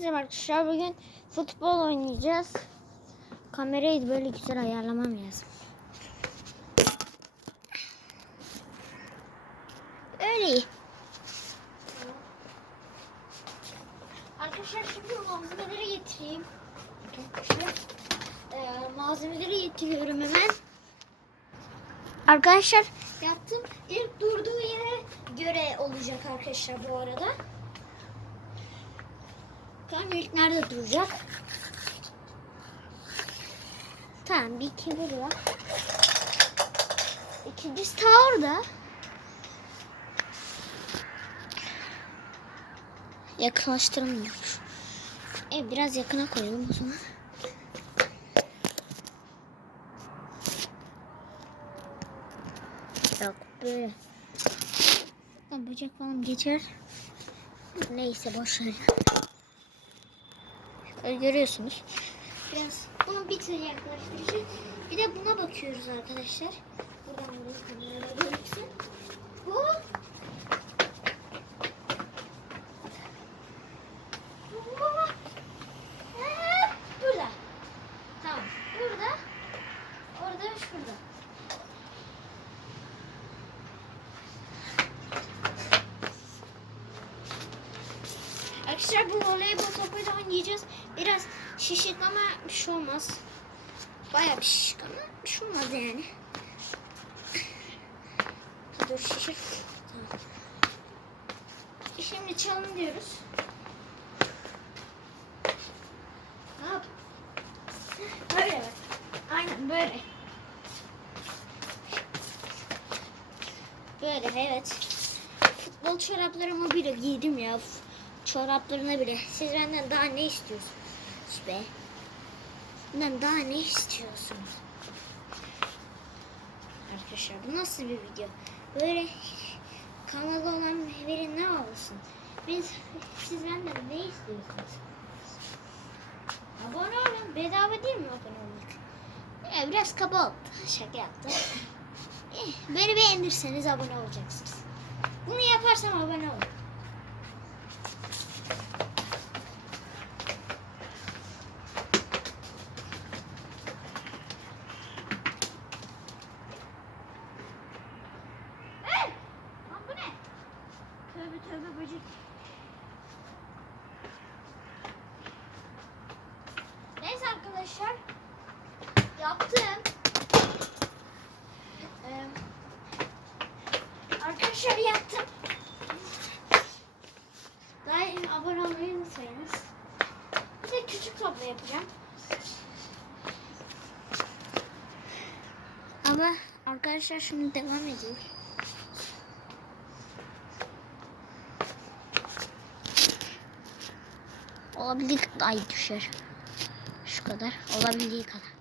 Merhaba arkadaşlar bugün futbol oynayacağız. Kamerayı böyle güzel ayarlamam lazım. Öyle. Arkadaşlar şimdi malzemeleri getireyim. Ee, malzemeleri getiriyorum hemen. Arkadaşlar yaptım. İlk durduğu yere göre olacak arkadaşlar bu arada. Tamam ilk nerede duracak? Tamam bir iki burada. İkincisi ta orada. Yakınlaştırmıyor. E biraz yakına koyalım o zaman. Yok böyle. Böcek falan geçer. Neyse boş ver. Görüyorsunuz. Biraz bunu bir tür yaklaştıracağız. Bir de buna bakıyoruz arkadaşlar. Buradan buraya. Bu Bu- Ha, burada. Tamam. Burada. Orada ve şurada. Arkadaşlar bu voleybol topuyla oynayacağız. Biraz şişik ama bir şey olmaz. Baya bir şişik ama bir şey olmaz yani. Dur şişik. Tamam. Şimdi çalın diyoruz. Ne? Böyle bak. Aynen böyle. Böyle evet. Futbol çoraplarımı bile giydim ya. Çoraplarına bile. Siz benden daha ne istiyorsunuz be? Benden daha ne istiyorsunuz? Arkadaşlar bu nasıl bir video? Böyle kanalı olan biri ne olsun? Biz, siz benden ne istiyorsunuz? Abone olun. Bedava değil mi abone olmak? Ya biraz kaba oldu. Şaka yaptım. Eh, Beni beğenirseniz abone olacaksınız. Bunu yaparsam abone olun. Hey! Lan bu ne? Tövbe tövbe böcek. Neyse arkadaşlar. Yaptım. Ee, arkadaşlar yaptım. Daim abone olmayı unutmayınız. Bir de küçük topla yapacağım. Ama arkadaşlar şunu devam edeyim. Olabildiği kadar ay düşer. Şu kadar. Olabildiği kadar.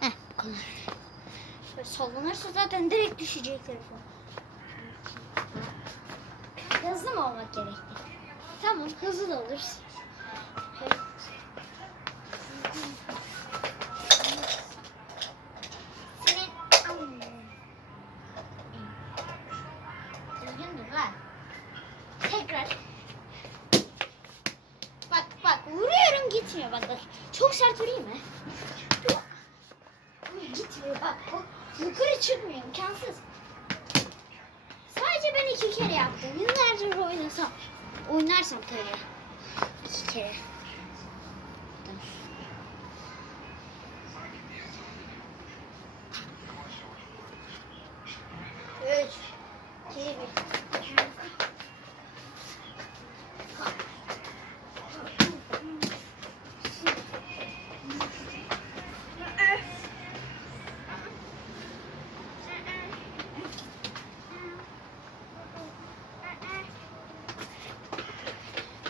Heh bu kadar. Sallanırsa zaten direkt düşecek telefon. Hızlı mı olmak gerekli? Tamam hızlı da oluruz. Vurayım mı? Gitmiyor bak bu yukarı çıkmıyor imkansız. Sadece ben iki kere yaptım. Yıllarca oynasam. Oynarsam tabii. İki kere. Üç. iki, bir.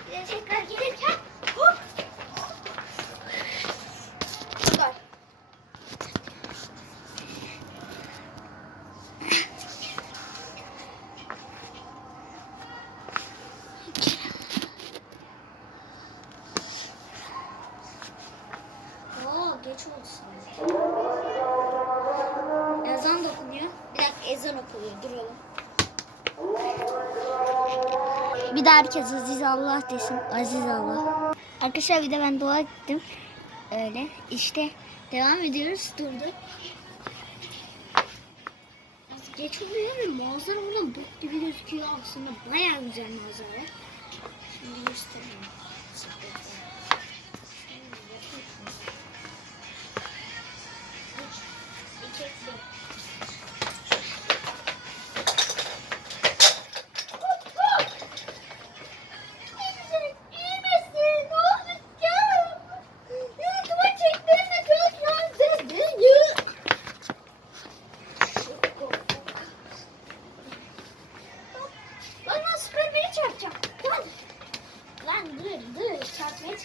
Bir de tekrar gelirken hop. Dur. Oo geç oldu sanki. Ezan da okunuyor. Bir dakika ezan okunuyor. Duralım. Bir de herkes Aziz Allah desin. Aziz Allah. Arkadaşlar bir de ben dua ettim. Öyle. İşte devam ediyoruz. Durduk. Geç oluyor ve manzara burada bok gibi gözüküyor aslında. Bayağı güzel manzara. Şimdi göstereyim.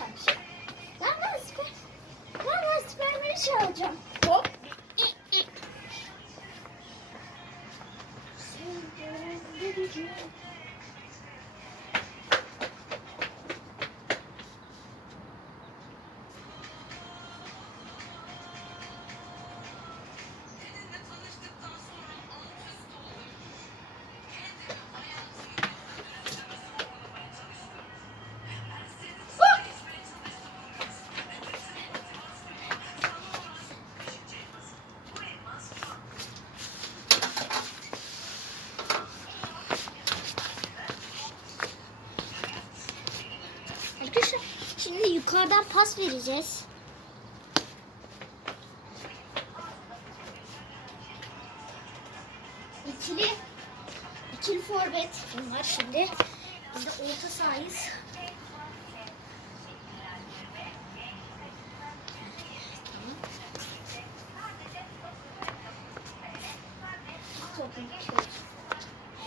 想象。Yukarıdan pas vereceğiz. İkili ikili forvet bunlar şimdi. Biz de orta sahayız.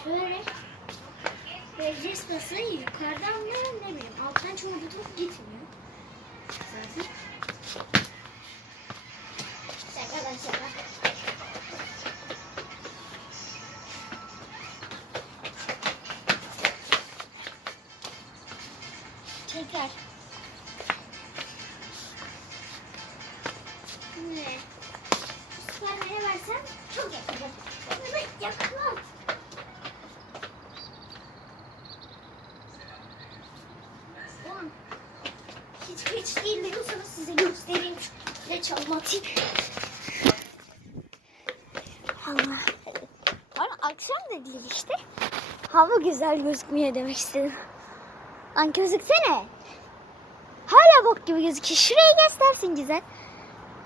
Şöyle vereceğiz pası yukarıdan mı ne bileyim alttan çoğu bu gitmiyor. Hiç hiç değil diyorsanız size göstereyim. Ne çalmatayım. Allah. Bana akşam dediler işte. Hava güzel gözükmüyor demek istedim. Lan gözüksene. Hala bok gibi gözüküyor. Şurayı göstersin güzel.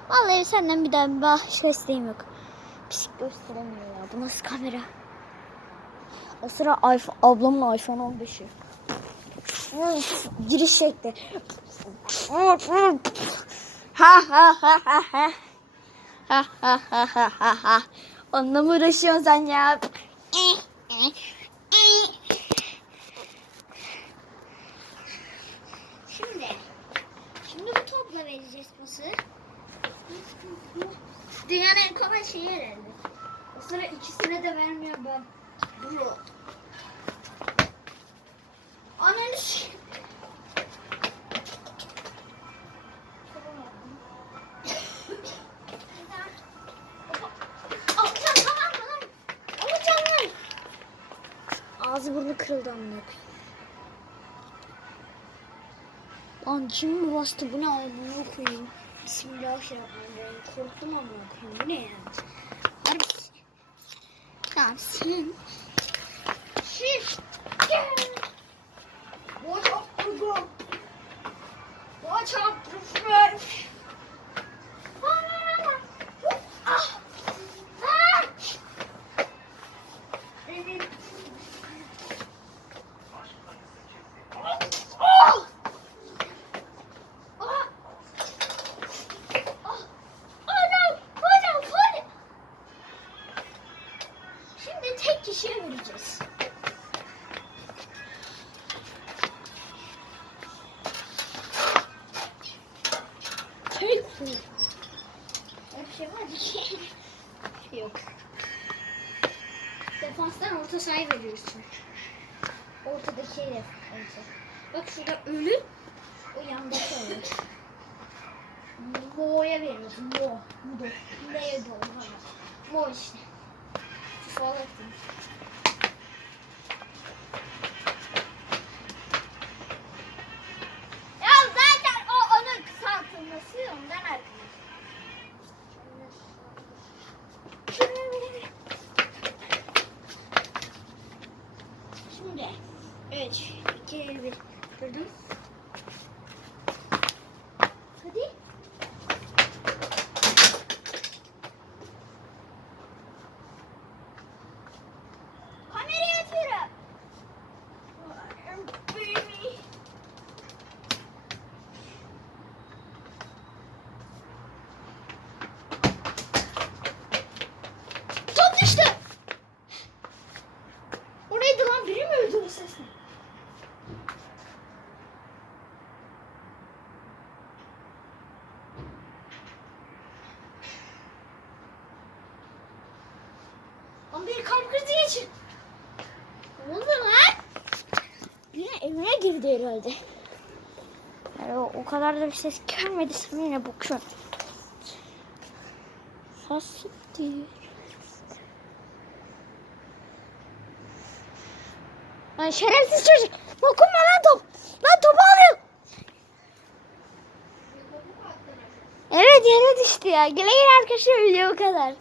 Vallahi senden bir daha bir başka isteğim yok. Pis gösteremiyor ya. Bu nasıl kamera? O sıra iPhone, ablamın iPhone 15'i. Uf, Giriş şekli. Ha ha ha ha ha. Ha ha ha ha ha ha. Onunla mı uğraşıyorsun sen ya? Şimdi, şimdi bu topla vereceğiz pası. Dünyanın en kolay şeyi herhalde. O sıra ikisine de vermiyor ben. Bro. Ananı kırıldı amına. Lan kim mi bastı bu ne amına koyayım? Bismillahirrahmanirrahim. Korktum amına koyayım. Bu ne ya? Harbi. Tamam sen. Defanstan orta sahaya veriyorsun. Ortadaki defansı. Bak şurada ölü. O yandaki ölü. Mo'ya veriyorsun. Mo. Mo. Neye doğru? Mo işte. Fall ettim. Ya zaten bir kalp krizi geçir. Ne oldu lan? Yine evine girdi herhalde. Yani o, o kadar da bir ses gelmedi. Sen yine bakıyorsun. Hassiktir. Lan şerefsiz çocuk. Dokunma lan top. Lan topu alıyor. Evet yere düştü ya. Gele gele arkadaşlar ölüyor o kadar.